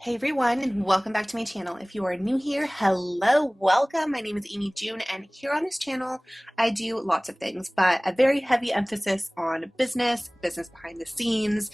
Hey everyone, and welcome back to my channel. If you are new here, hello, welcome. My name is Amy June, and here on this channel, I do lots of things, but a very heavy emphasis on business behind the scenes,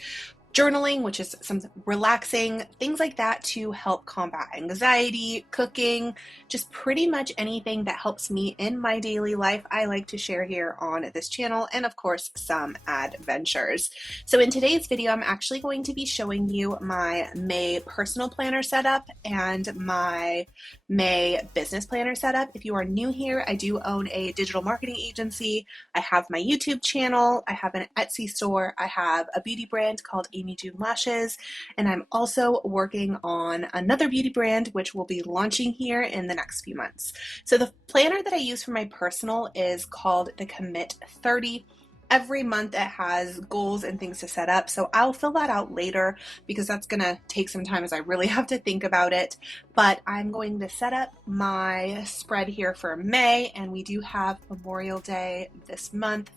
journaling, which is some relaxing, things like that to help combat anxiety, cooking, just pretty much anything that helps me in my daily life. I like to share here on this channel, and of course, some adventures. So in today's video, I'm actually going to be showing you my May personal planner setup and my May business planner setup. If you are new here, I do own a digital marketing agency. I have my YouTube channel, I have an Etsy store, I have a beauty brand called Amy June Lashes, and I'm also working on another beauty brand which will be launching here in the next few months. So the planner that I use for my personal is called the Commit 30. Every month it has goals and things to set up, so I'll fill that out later because that's gonna take some time as I really have to think about it. But I'm going to set up my spread here for May, and we do have Memorial Day this month.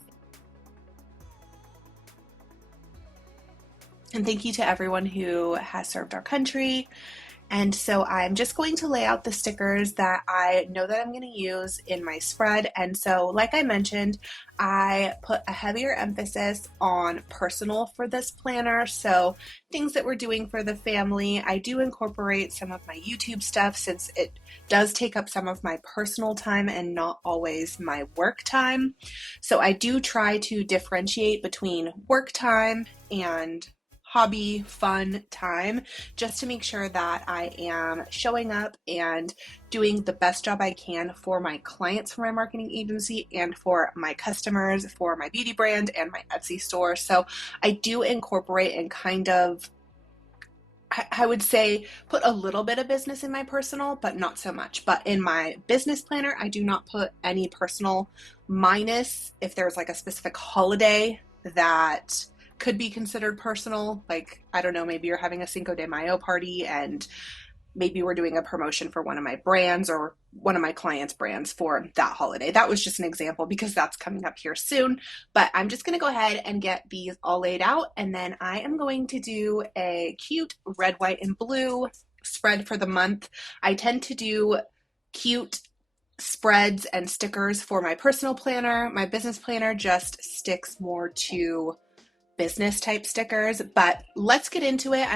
And thank you to everyone who has served our country. And so I'm just going to lay out the stickers that I know that I'm going to use in my spread. And so, like I mentioned, I put a heavier emphasis on personal for this planner. So things that we're doing for the family, I do incorporate some of my YouTube stuff since it does take up some of my personal time and not always my work time. So I do try to differentiate between work time and hobby, fun time, just to make sure that I am showing up and doing the best job I can for my clients for my marketing agency and for my customers for my beauty brand and my Etsy store. So I do incorporate and kind of, I would say, put a little bit of business in my personal, but not so much. But in my business planner, I do not put any personal, minus if there's like a specific holiday that could be considered personal. Like, I don't know, maybe you're having a Cinco de Mayo party and maybe we're doing a promotion for one of my brands or one of my clients' brands for that holiday. That was just an example because that's coming up here soon. But I'm just gonna go ahead and get these all laid out, and then I am going to do a cute red, white, and blue spread for the month. I tend to do cute spreads and stickers for my personal planner. My business planner just sticks more to business type stickers, but let's get into it.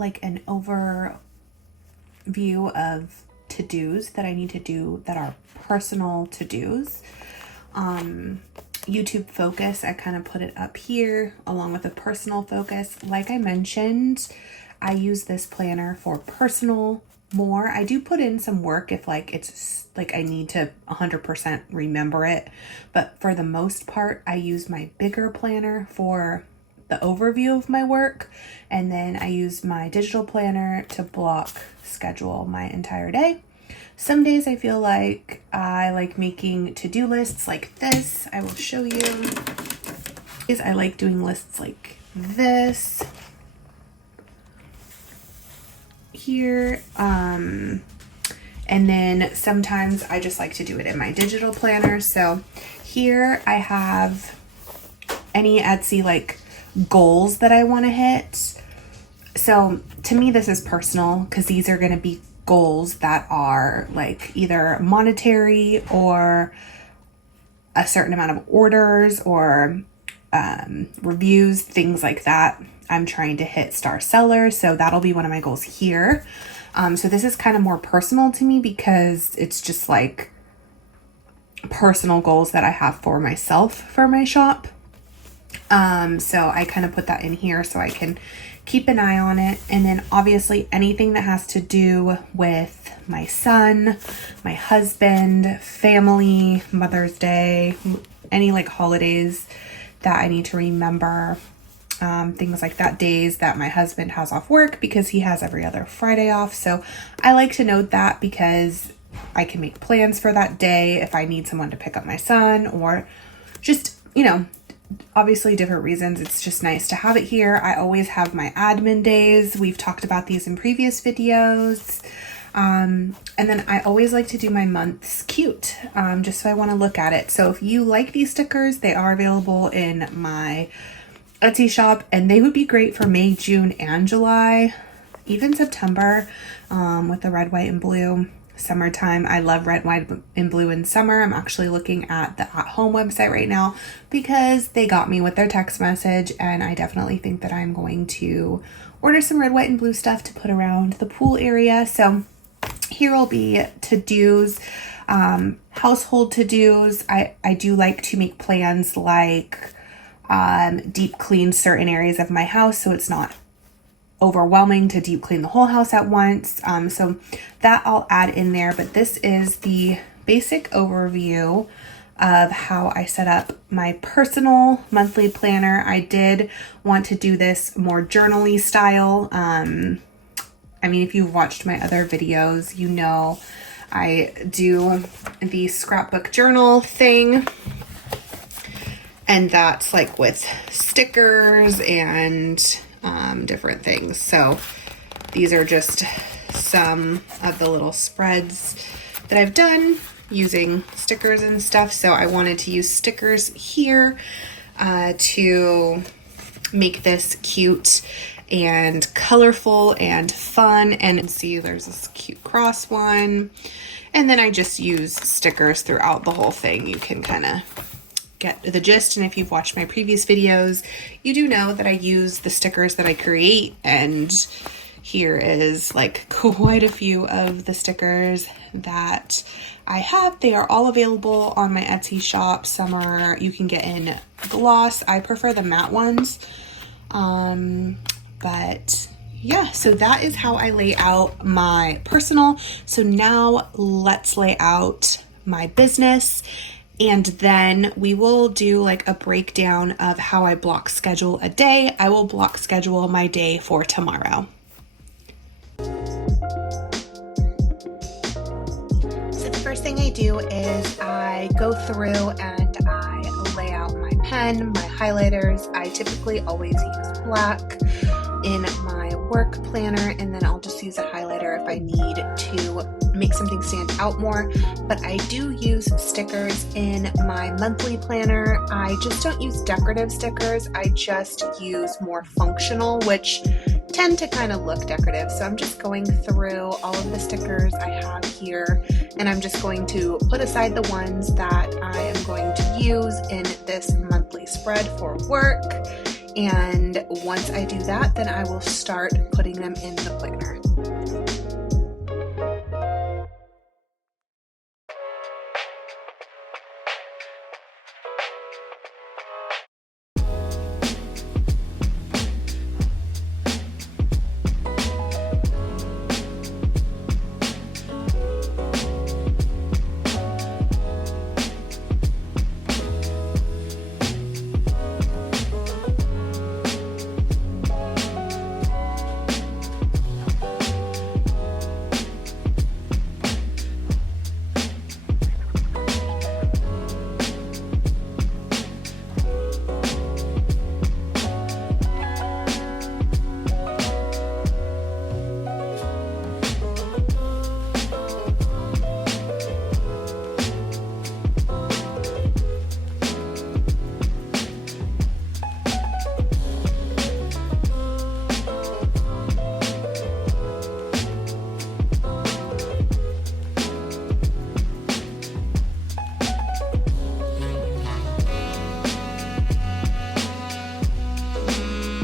like an overview of to-dos that I need to do that are personal to-dos. YouTube focus, I kind of put it up here along with a personal focus. Like I mentioned, I use this planner for personal more. I do put in some work if like it's like I need to 100% remember it, but for the most part I use my bigger planner for the overview of my work, and then I use my digital planner to block schedule my entire day. Some days I feel like I like making to-do lists like this. I will show you. I like doing lists like this here. And then sometimes I just like to do it in my digital planner. So here I have any Etsy like goals that I want to hit. So to me, this is personal because these are going to be goals that are like either monetary or a certain amount of orders or reviews, things like that. I'm trying to hit star seller, so that'll be one of my goals here. So this is kind of more personal to me because it's just like personal goals that I have for myself for my shop. So I kind of put that in here so I can keep an eye on it. And then obviously anything that has to do with my son, my husband, family, Mother's Day, any like holidays that I need to remember, things like that, days that my husband has off work because he has every other Friday off. So I like to note that because I can make plans for that day if I need someone to pick up my son, or just, you know, obviously different reasons. It's just nice to have it here. I always have my admin days. We've talked about these in previous videos. And then I always like to do my months cute, just so I want to look at it. So if you like these stickers, they are available in my Etsy shop, and they would be great for May, June, and July, even September, with the red, white, and blue. Summertime, I love red, white, and blue in summer. I'm actually looking at the At Home website right now because they got me with their text message, and I definitely think that I'm going to order some red, white, and blue stuff to put around the pool area. So here will be to-dos, household to-dos. I do like to make plans like deep clean certain areas of my house so it's not overwhelming to deep clean the whole house at once. So that I'll add in there, but this is the basic overview of how I set up my personal monthly planner. I did want to do this more journal-y style. I mean, if you've watched my other videos, you know I do the scrapbook journal thing, and that's like with stickers and different things. So these are just some of the little spreads that I've done using stickers and stuff. So I wanted to use stickers here to make this cute and colorful and fun. And see, there's this cute cross one. And then I just use stickers throughout the whole thing. You can kind of get the gist, and if you've watched my previous videos, you do know that I use the stickers that I create, and here is like quite a few of the stickers that I have. They are all available on my Etsy shop. Some are you can get in gloss. I prefer the matte ones, but yeah, so that is how I lay out my personal. So now let's lay out my business. And then we will do like a breakdown of how I block schedule a day. I will block schedule my day for tomorrow. So the first thing I do is I go through and I lay out my pen, my highlighters. I typically always use black in my work planner, and then I'll just use a highlighter if I need to make something stand out more. But I do use stickers in my monthly planner. I just don't use decorative stickers. I just use more functional, which tend to kind of look decorative. So I'm just going through all of the stickers I have here, and I'm just going to put aside the ones that I am going to use in this monthly spread for work. And once I do that, then I will start putting them in the planner.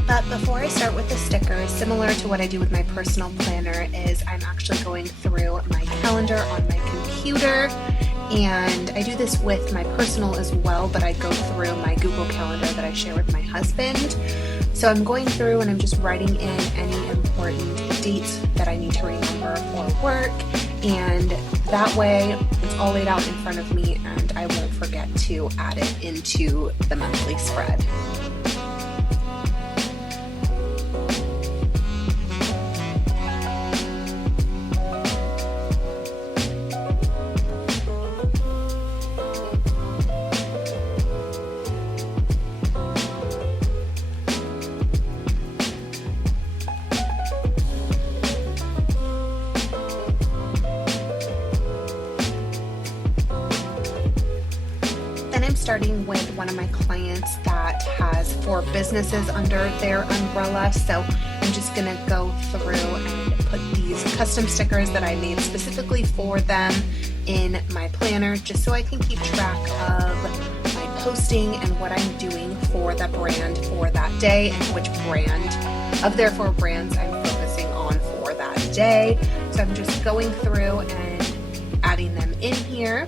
But before I start with the stickers, similar to what I do with my personal planner, is I'm actually going through my calendar on my computer, and I do this with my personal as well, but I go through my Google Calendar that I share with my husband. So I'm going through and I'm just writing in any important dates that I need to remember for work, and that way it's all laid out in front of me and I won't forget to add it into the monthly spread. Then I'm starting with one of my clients that has 4 businesses under their umbrella. So I'm just going to go through and put these custom stickers that I made specifically for them in my planner, just so I can keep track of my posting and what I'm doing for the brand for that day and which brand of their 4 brands I'm focusing on for that day. So I'm just going through and adding them in here.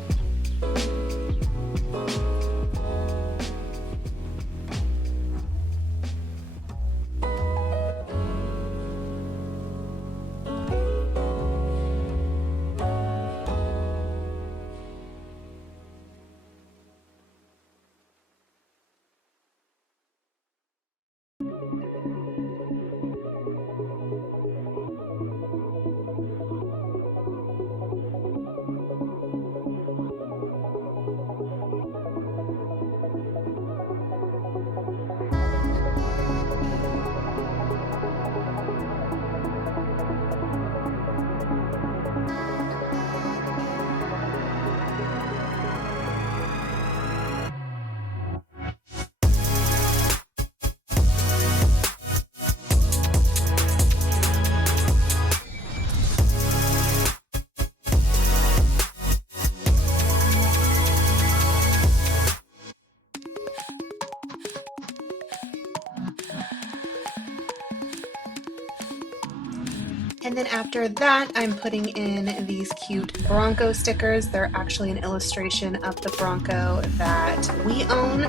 And then after that, I'm putting in these cute Bronco stickers. They're actually an illustration of the Bronco that we own.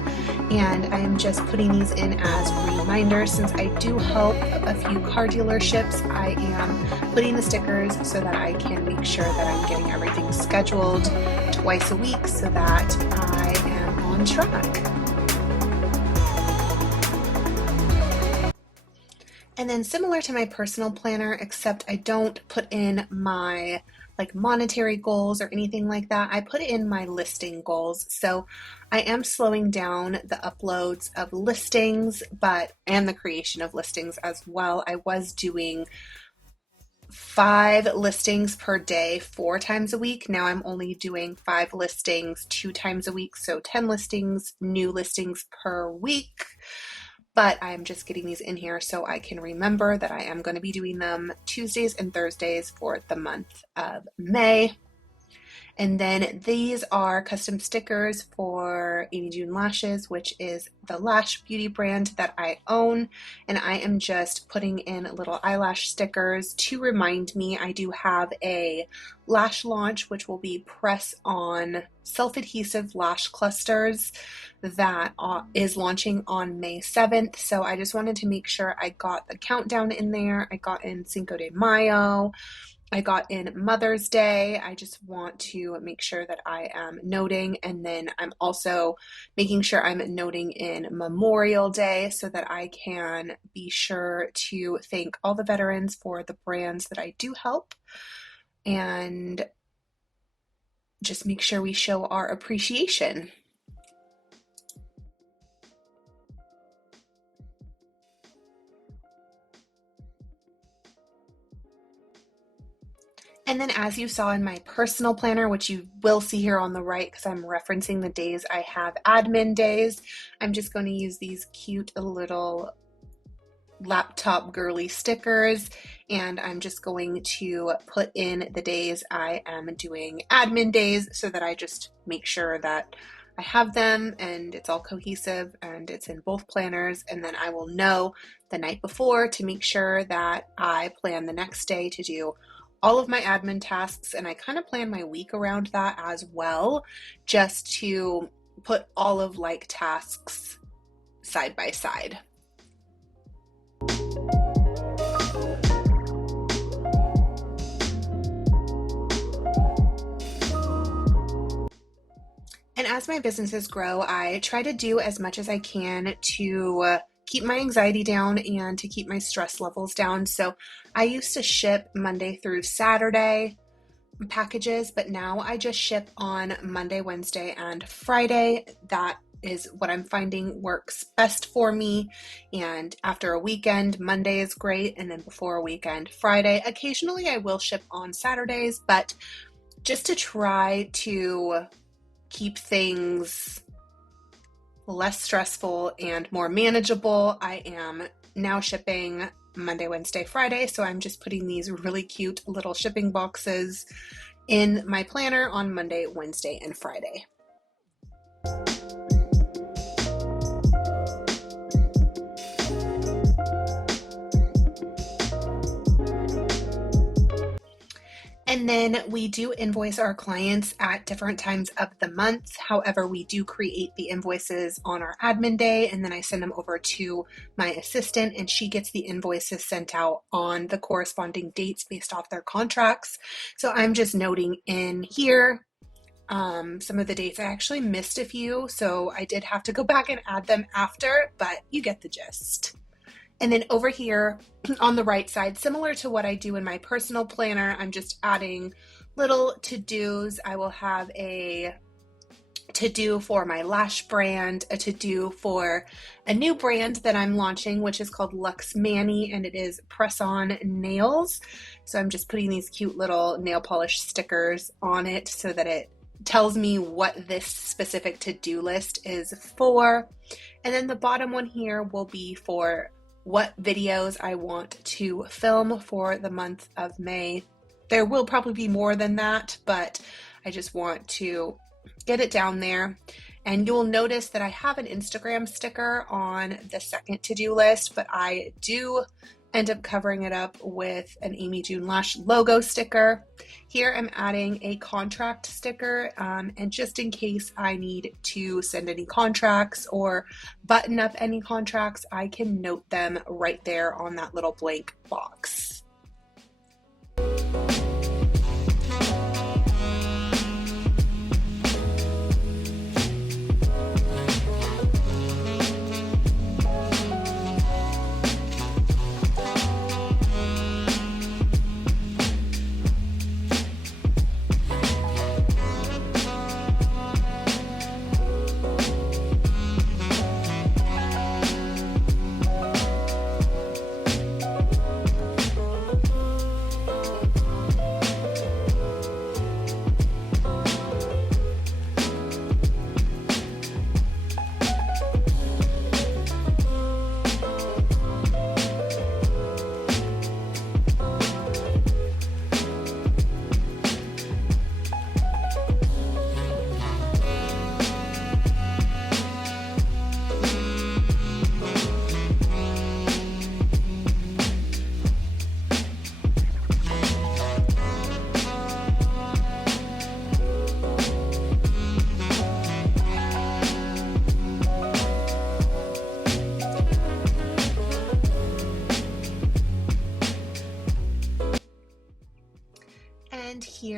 And I am just putting these in as reminders. Since I do help a few car dealerships, I am putting the stickers so that I can make sure that I'm getting everything scheduled twice a week so that I am on track. And then similar to my personal planner, except I don't put in my monetary goals or anything like that. I put in my listing goals. So I am slowing down the uploads of listings, and the creation of listings as well. I was doing 5 listings per day 4 times a week. Now I'm only doing 5 listings 2 times a week. So 10 listings, new listings per week. But I'm just getting these in here so I can remember that I am going to be doing them Tuesdays and Thursdays for the month of May. And then these are custom stickers for Amy June Lashes, which is the lash beauty brand that I own. And I am just putting in little eyelash stickers to remind me I do have a lash launch, which will be press-on self-adhesive lash clusters that is launching on May 7th. So I just wanted to make sure I got the countdown in there. I got in Cinco de Mayo. I got in Mother's Day. I just want to make sure that I am noting, and then I'm also making sure I'm noting in Memorial Day so that I can be sure to thank all the veterans for the brands that I do help, and just make sure we show our appreciation. And then as you saw in my personal planner, which you will see here on the right because I'm referencing the days I have admin days, I'm just going to use these cute little laptop girly stickers, and I'm just going to put in the days I am doing admin days so that I just make sure that I have them and it's all cohesive and it's in both planners, and then I will know the night before to make sure that I plan the next day to do all of my admin tasks, and I kind of plan my week around that as well, just to put all of like tasks side by side. And as my businesses grow, I try to do as much as I can to keep my anxiety down and to keep my stress levels down. So I used to ship Monday through Saturday packages, but now I just ship on Monday, Wednesday, and Friday. That is what I'm finding works best for me. And after a weekend, Monday is great. And then before a weekend, Friday. Occasionally I will ship on Saturdays, but just to try to keep things less stressful and more manageable, I am now shipping Monday, Wednesday, Friday. So I'm just putting these really cute little shipping boxes in my planner on Monday, Wednesday, and Friday. And then we do invoice our clients at different times of the month. However, we do create the invoices on our admin day, and then I send them over to my assistant, and she gets the invoices sent out on the corresponding dates based off their contracts. So I'm just noting in here some of the dates. I actually missed a few, so I did have to go back and add them after, but you get the gist. And then over here on the right side, similar to what I do in my personal planner, I'm just adding little to-dos. I will have a to-do for my lash brand, a to-do for a new brand that I'm launching, which is called Luxe Manny, and it is press-on nails. So I'm just putting these cute little nail polish stickers on it so that it tells me what this specific to-do list is for. And then the bottom one here will be for what videos I want to film for the month of May. There will probably be more than that, but I just want to get it down there. And you'll notice that I have an Instagram sticker on the second to-do list, but I do end up covering it up with an Amy June Lash logo sticker. Here I'm adding a contract sticker, and just in case I need to send any contracts or button up any contracts, I can note them right there on that little blank box.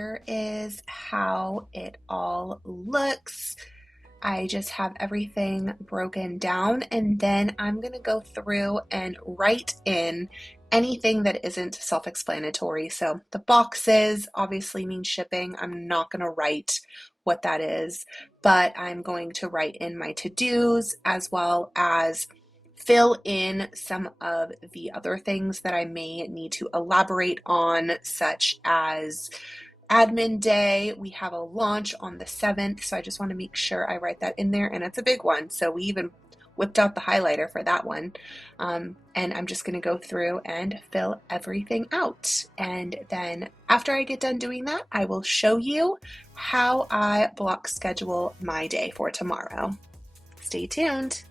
here is how it all looks. I just have everything broken down, and then I'm going to go through and write in anything that isn't self-explanatory. So the boxes obviously mean shipping. I'm not going to write what that is, but I'm going to write in my to-dos as well as fill in some of the other things that I may need to elaborate on, such as admin day. We have a launch on the 7th, so I just want to make sure I write that in there, and it's a big one, so we even whipped out the highlighter for that one. And I'm just going to go through and fill everything out, and then after I get done doing that, I will show you how I block schedule my day for tomorrow. Stay tuned.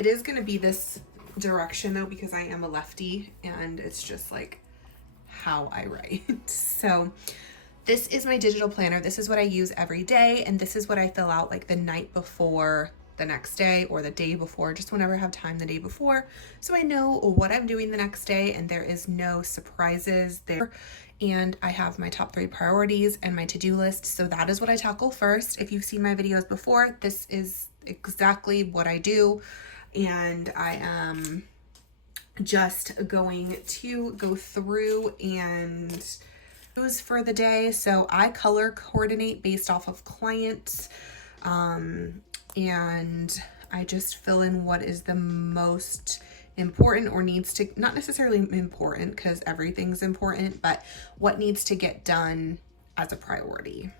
It is going to be this direction though, because I am a lefty and it's just like how I write. So this is my digital planner. This is what I use every day, and this is what I fill out like the night before the next day or the day before, just whenever I have time the day before, so I know what I'm doing the next day and there is no surprises there. And I have my top 3 priorities and my to-do list, so that is what I tackle first. If you've seen my videos before, this is exactly what I do, and I am just going to go through and choose for the day. So I color coordinate based off of clients, and I just fill in what is the most important or needs to, not necessarily important because everything's important, but what needs to get done as a priority.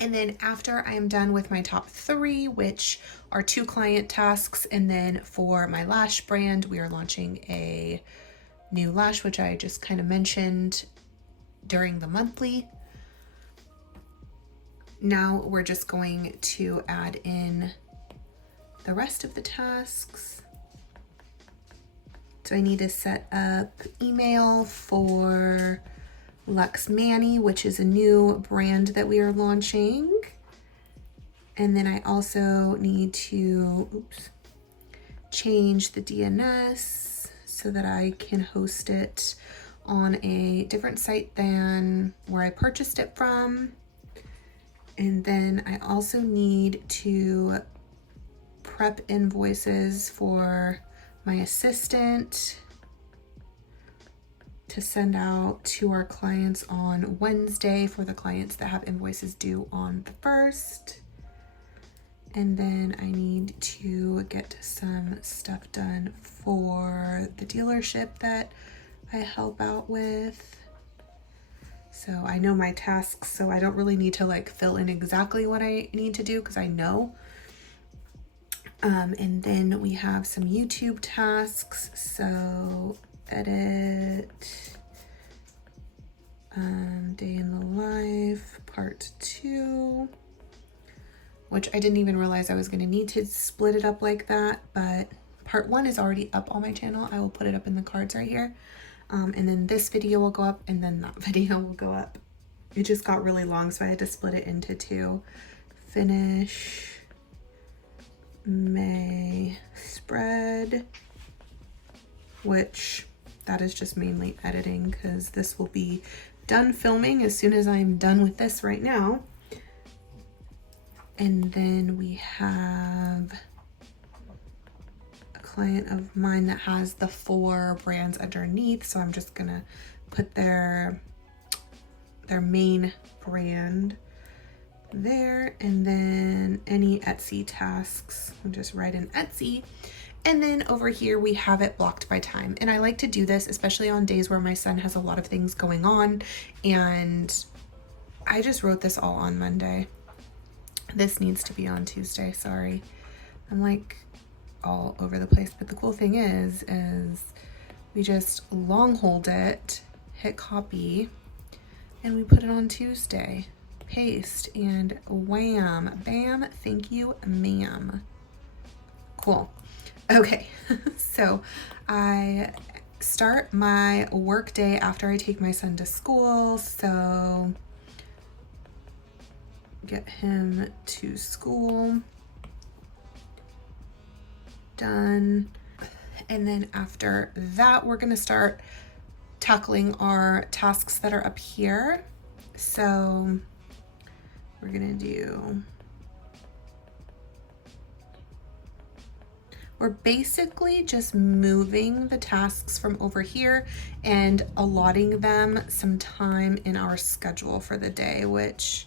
And then after I am done with my top 3, which are 2 client tasks, and then for my lash brand, we are launching a new lash, which I just kind of mentioned during the monthly. Now we're just going to add in the rest of the tasks. So I need to set up email for Lux Manny, which is a new brand that we are launching. And then I also need to change the DNS so that I can host it on a different site than where I purchased it from. And then I also need to prep invoices for my assistant to send out to our clients on Wednesday for the clients that have invoices due on the 1st. And then I need to get some stuff done for the dealership that I help out with. So I know my tasks, so I don't really need to like fill in exactly what I need to do because I know. And then we have some YouTube tasks. So edit Day in the life, part 2, which I didn't even realize I was going to need to split it up like that, but part 1 is already up on my channel. I will put it up in the cards right here. And then this video will go up, and then that video will go up. It just got really long, so I had to split it into 2. Finish May spread, which that is just mainly editing because this will be done filming as soon as I'm done with this right now. And then we have a client of mine that has the 4 brands underneath, so I'm just gonna put their main brand there, and then any Etsy tasks, I'll just write in Etsy. And then over here we have it blocked by time. And I like to do this, especially on days where my son has a lot of things going on. And I just wrote this all on Monday. This needs to be on Tuesday, sorry. I'm like all over the place. But the cool thing is we just long hold it, hit copy, and we put it on Tuesday. Paste, and wham, bam, thank you, ma'am. Cool. Okay, so I start my work day after I take my son to school. So get him to school, done. And then after that, we're gonna start tackling our tasks that are up here. So we're gonna we're basically just moving the tasks from over here and allotting them some time in our schedule for the day, which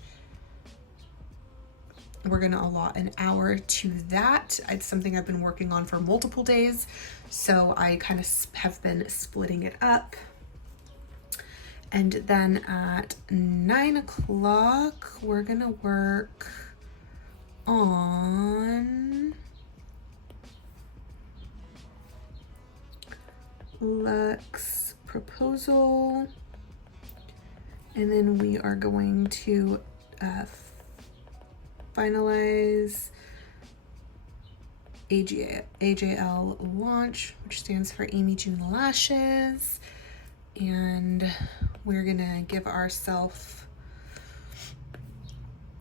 we're gonna allot an hour to that. It's something I've been working on for multiple days, so I kind of have been splitting it up. And then at 9 o'clock, we're gonna work on Lux's proposal. And then we are going to finalize AJL launch, which stands for Amy June Lashes. And we're gonna give ourselves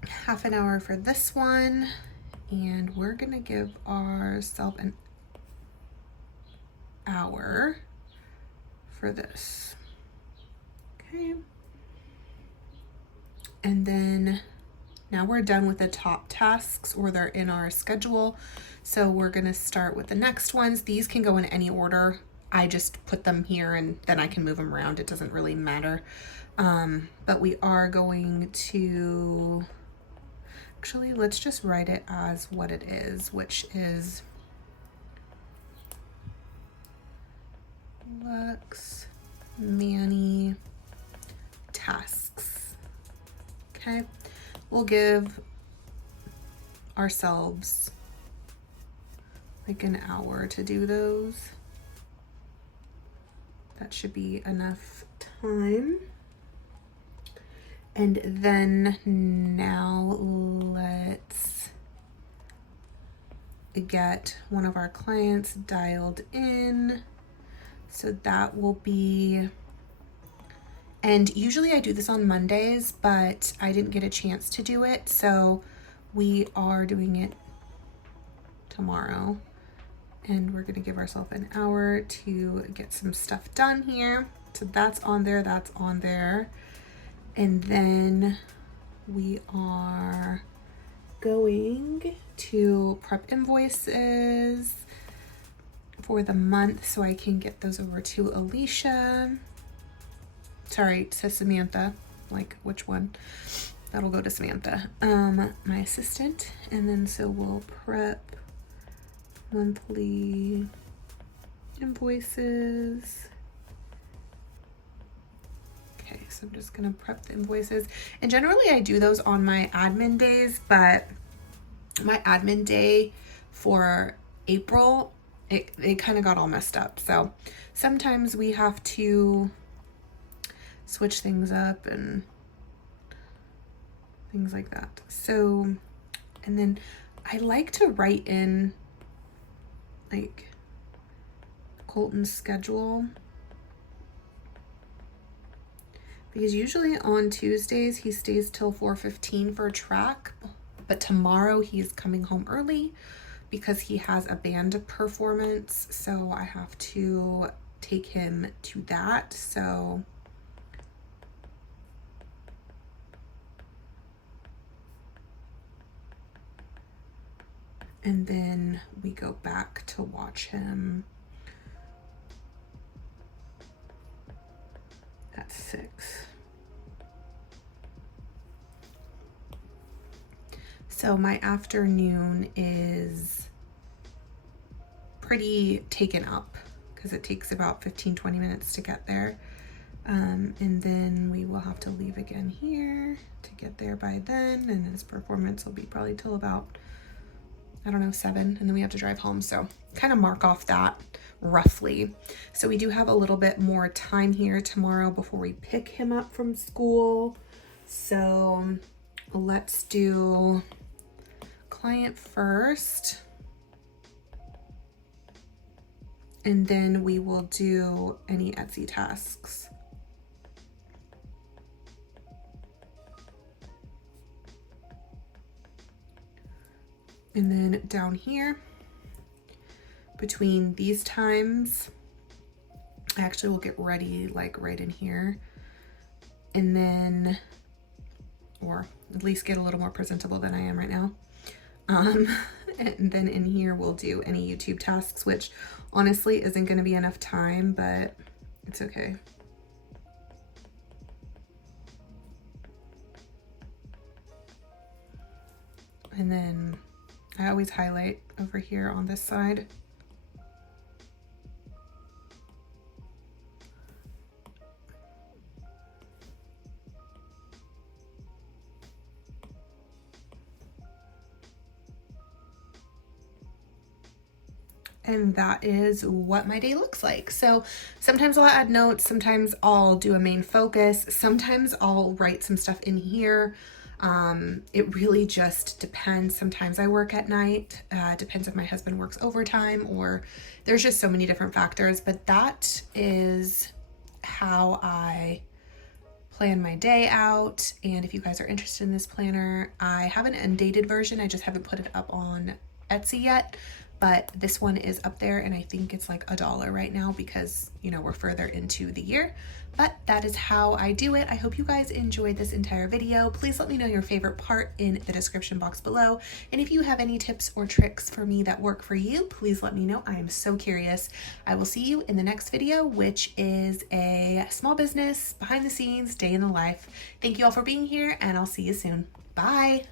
half an hour for this one, and we're gonna give ourselves an hour for this. Okay. And then now we're done with the top tasks, or they're in our schedule. So we're gonna start with the next ones. These can go in any order. I just put them here and then I can move them around. It doesn't really matter. But we are going to, actually, let's just write it as what it is, which is Lux Manny tasks. Okay, we'll give ourselves like an hour to do those. That should be enough time. And then now let's get one of our clients dialed in. So that will be, and usually I do this on Mondays, but I didn't get a chance to do it. So we are doing it tomorrow. And we're gonna give ourselves an hour to get some stuff done here. So that's on there, that's on there. And then we are going to prep invoices for the month so I can get those over to Alicia. Sorry, to Samantha, like which one? That'll go to Samantha, my assistant. And then so we'll prep monthly invoices. Okay, so I'm just gonna prep the invoices. And generally I do those on my admin days, but my admin day for April, it kind of got all messed up. So sometimes we have to switch things up and things like that. So, and then I like to write in like Colton's schedule, because usually on Tuesdays he stays till 4:15 for track, but tomorrow he is coming home early because he has a band performance, so I have to take him to that. So and then we go back to watch him at 6. So my afternoon is pretty taken up because it takes about 15-20 minutes to get there. And then we will have to leave again here to get there by then, and his performance will be probably till about, I don't know, 7, and then we have to drive home. So kind of mark off that roughly. So we do have a little bit more time here tomorrow before we pick him up from school. So let's do client first, and then we will do any Etsy tasks. And then down here, between these times, I actually will get ready like right in here, and then, or at least get a little more presentable than I am right now. And then in here we'll do any YouTube tasks, which honestly isn't going to be enough time, but it's okay. And then I always highlight over here on this side. And that is what my day looks like. So sometimes I'll add notes, sometimes I'll do a main focus, sometimes I'll write some stuff in here. It really just depends. Sometimes I work at night, depends if my husband works overtime, or there's just so many different factors, but that is how I plan my day out. And if you guys are interested in this planner, I have an undated version. I just haven't put it up on Etsy yet, but this one is up there, and I think it's like $1 right now because, you know, we're further into the year. But that is how I do it. I hope you guys enjoyed this entire video. Please let me know your favorite part in the description box below. And if you have any tips or tricks for me that work for you, please let me know. I am so curious. I will see you in the next video, which is a small business behind the scenes day in the life. Thank you all for being here, and I'll see you soon. Bye.